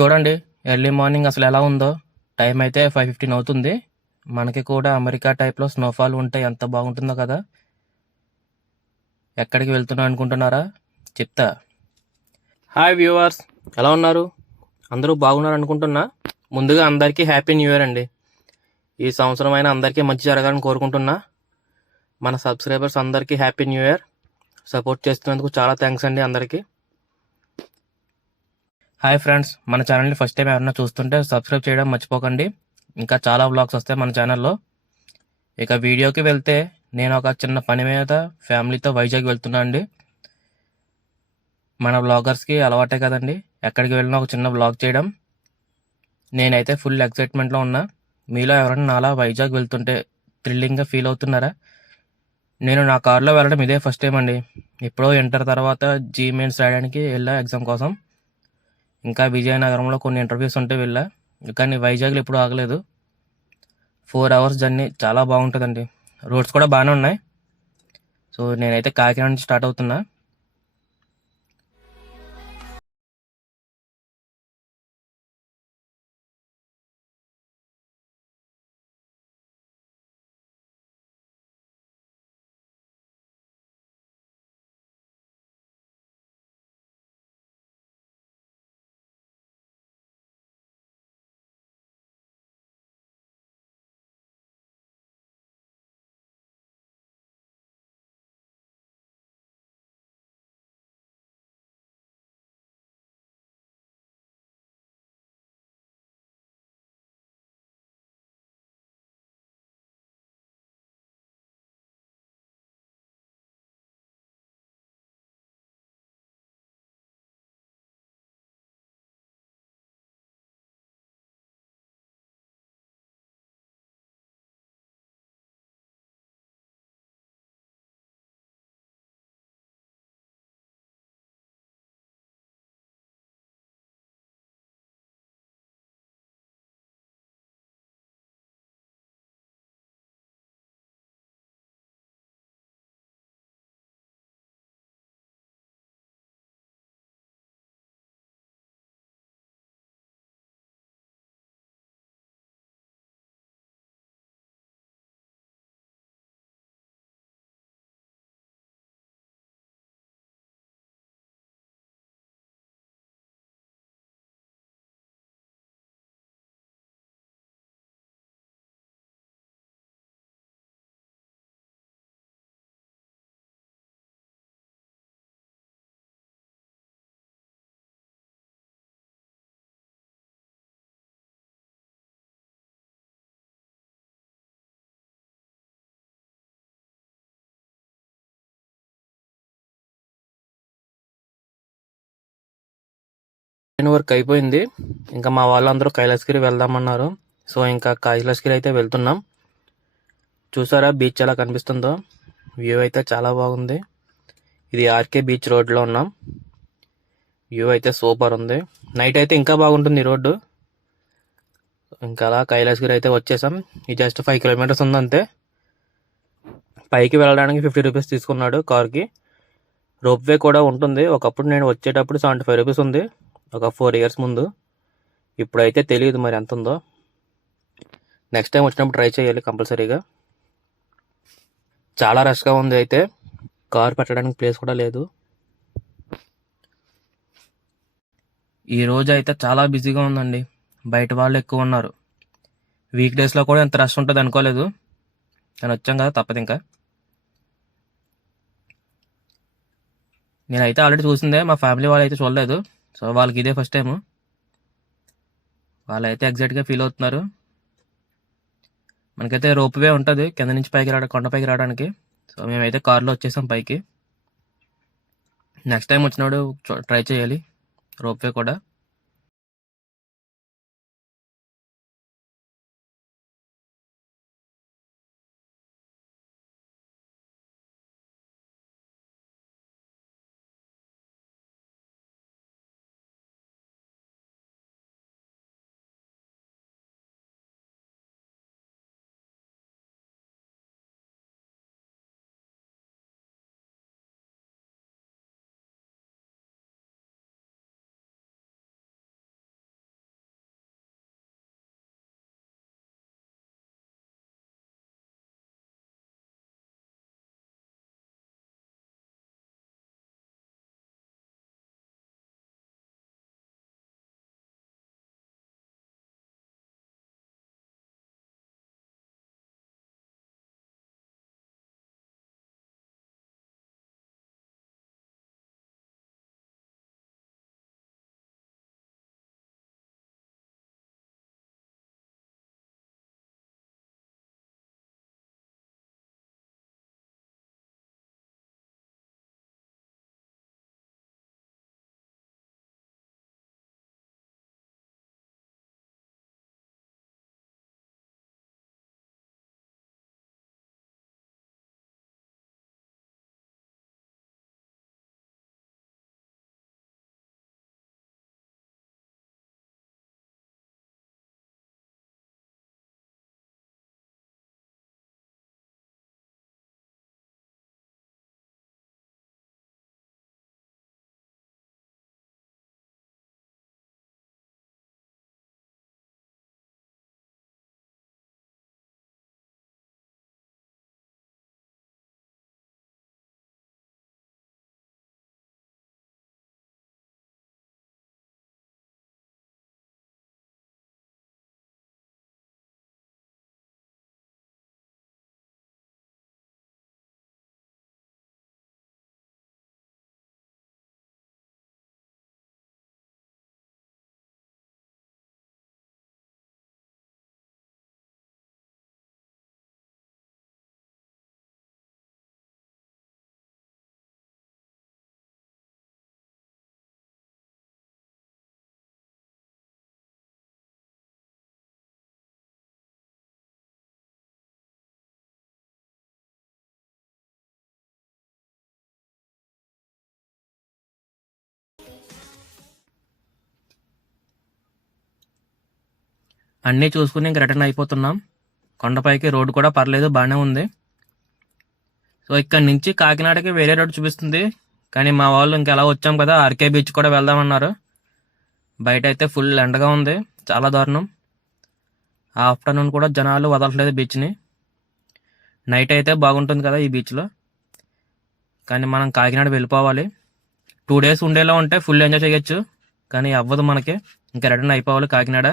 చూడండి early morning అసలు ఎలా ఉందో. టైం అయితే 5:15 అవుతుంది. మనకి కూడా అమెరికా టైప్లో స్నోఫాల్ ఉంటే ఎంత బాగుంటుందో కదా. ఎక్కడికి వెళ్తున్నా అనుకుంటున్నారా? చెప్తా. హాయ్ వ్యూవర్స్, ఎలా ఉన్నారు? అందరూ బాగున్నారు అనుకుంటున్నా. ముందుగా అందరికీ హ్యాపీ న్యూ ఇయర్ అండి. ఈ సంవత్సరం అయినా అందరికీ మంచి జరగాలని కోరుకుంటున్నా. మన సబ్స్క్రైబర్స్ అందరికీ హ్యాపీ న్యూ ఇయర్. సపోర్ట్ చేస్తున్నందుకు చాలా థ్యాంక్స్ అండి అందరికీ. హాయ్ ఫ్రెండ్స్, మన ఛానల్ని ఫస్ట్ టైం ఎవరైనా చూస్తుంటే సబ్స్క్రైబ్ చేయడం మర్చిపోకండి. ఇంకా చాలా వ్లాగ్స్ వస్తాయి మన ఛానల్లో. ఇక వీడియోకి వెళ్తే, నేను ఒక చిన్న పని మీద ఫ్యామిలీతో వైజాగ్ వెళ్తున్నా అండి. మన వ్లాగర్స్కి అలవాటే కదండి, ఎక్కడికి వెళ్ళినా ఒక చిన్న వ్లాగ్ చేయడం. నేనైతే ఫుల్ ఎక్సైట్మెంట్లో ఉన్నా. మీలో ఎవరైనా నాలా వైజాగ్ వెళ్తుంటే థ్రిల్లింగ్గా ఫీల్ అవుతున్నారా? నేను నా కార్లో వెళ్ళడం ఇదే ఫస్ట్ టైం అండి. ఎప్పుడో ఇంటర్ తర్వాత జీ మెయిన్స్ రాయడానికి వెళ్ళా ఎగ్జామ్ కోసం. ఇంకా విజయనగరంలో కొన్ని ఇంటర్వ్యూస్ ఉంటే వెళ్ళా. కానీ వైజాగ్లో ఎప్పుడు ఆగలేదు. 4 అవర్స్ జర్నీ చాలా బాగుంటుందండి. రోడ్స్ కూడా బాగానే ఉన్నాయి. సో నేనైతే కాకినాడ నుంచి స్టార్ట్ అవుతున్నా. వర్క్ అయిపోయింది. ఇంకా మా వాళ్ళందరూ కైలాసగిరి వెళ్దామన్నారు. సో ఇంకా కైలాసగిరి అయితే వెళ్తున్నాం. చూసారా బీచ్ ఎలా కనిపిస్తుందో? వ్యూ అయితే చాలా బాగుంది. ఇది ఆర్కే బీచ్ రోడ్లో ఉన్నాం. వ్యూ అయితే సూపర్ ఉంది. నైట్ అయితే ఇంకా బాగుంటుంది ఈ రోడ్డు. ఇంకా అలా కైలాసగిరి అయితే వచ్చేసాం. ఇది జస్ట్ 5 కిలోమీటర్స్ ఉంది అంతే. పైకి వెళ్ళడానికి 50 రూపీస్ తీసుకున్నాడు కార్కి. రోప్వే కూడా ఉంటుంది. ఒకప్పుడు నేను వచ్చేటప్పుడు 75 రూపీస్ ఉంది, ఒక 4 ఇయర్స్ ముందు. ఇప్పుడైతే తెలియదు మరి ఎంత ఉందో. నెక్స్ట్ టైం వచ్చినప్పుడు ట్రై చేయాలి కంపల్సరీగా. చాలా రష్గా ఉంది. అయితే కార్ పెట్టడానికి ప్లేస్ కూడా లేదు. ఈ రోజు అయితే చాలా బిజీగా ఉందండి. బయట వాళ్ళు ఎక్కువ ఉన్నారు. వీక్ డేస్లో కూడా ఎంత రష్ ఉంటుంది అనుకోలేదు. నేను వచ్చాం కదా, తప్పదు ఇంకా. నేనైతే ఆల్రెడీ చూసిందే, మా ఫ్యామిలీ వాళ్ళు అయితే చూడలేదు. సో వాళ్ళకి ఇదే ఫస్ట్ టైము. వాళ్ళైతే ఎగ్జైట్గా ఫీల్ అవుతున్నారు. మనకైతే రోప్వే ఉంటుంది కింద నుంచి పైకి కొండపైకి రావడానికి. సో మేమైతే కార్లో వచ్చేసాం పైకి. నెక్స్ట్ టైం వచ్చినప్పుడు ట్రై చేయాలి రోప్వే కూడా. అన్నీ చూసుకుని ఇంక రిటర్న్ అయిపోతున్నాం. కొండపైకి రోడ్డు కూడా పర్లేదు, బాగానే ఉంది. సో ఇక్కడ నుంచి కాకినాడకి వేరే రోడ్డు చూపిస్తుంది, కానీ మా వాళ్ళు ఇంకెలా వచ్చాం కదా ఆర్కే బీచ్ కూడా వెళ్దామన్నారు. బయట అయితే ఫుల్ ఎండగా ఉంది, చాలా దారుణం. ఆఫ్టర్నూన్ కూడా జనాలు వదలట్లేదు బీచ్ని. నైట్ అయితే బాగుంటుంది కదా ఈ బీచ్లో, కానీ మనం కాకినాడ వెళ్ళిపోవాలి. 2 days ఉండేలా ఉంటే ఫుల్ ఎంజాయ్ చేయొచ్చు, కానీ అవ్వదు మనకి. ఇంకా రిటర్న్ అయిపోవాలి కాకినాడ.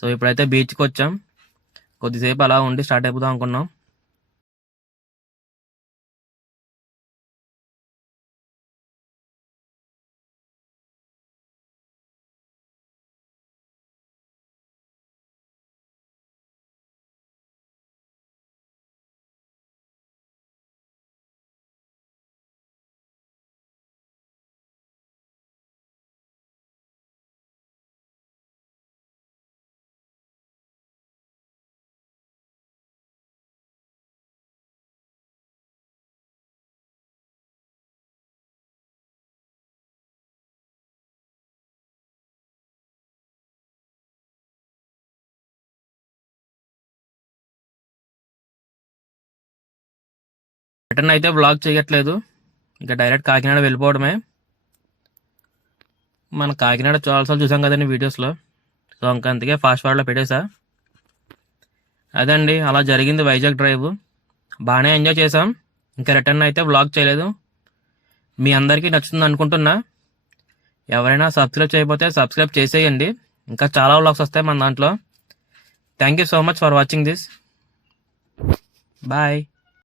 సో ఇప్పుడైతే బీచ్కి వచ్చాం, కొద్దిసేపు అలా ఉండి స్టార్ట్ అయిపోదాం అనుకున్నాం. రిటర్న్ అయితే వ్లాగ్ చేయట్లేదు, ఇంకా డైరెక్ట్ కాకినాడ వెళ్ళిపోవడమే. మన కాకినాడ చాలాసార్లు చూసాం కదండి వీడియోస్లో, సో ఇంకా అందుకే ఫాస్ట్ ఫార్వర్డ్లో పెట్టేసా. అదండి అలా జరిగింది వైజాగ్ డ్రైవ్. బాగానే ఎంజాయ్ చేసాం, ఇంకా రిటర్న్ అయితే వ్లాగ్ చేయలేదు. మీ అందరికీ నచ్చుతుంది అనుకుంటున్నా. ఎవరైనా సబ్స్క్రైబ్ చేయకపోతే సబ్స్క్రైబ్ చేసేయండి, ఇంకా చాలా వ్లాగ్స్ వస్తాయి మన దాంట్లో. Thank you so much for watching this. Bye.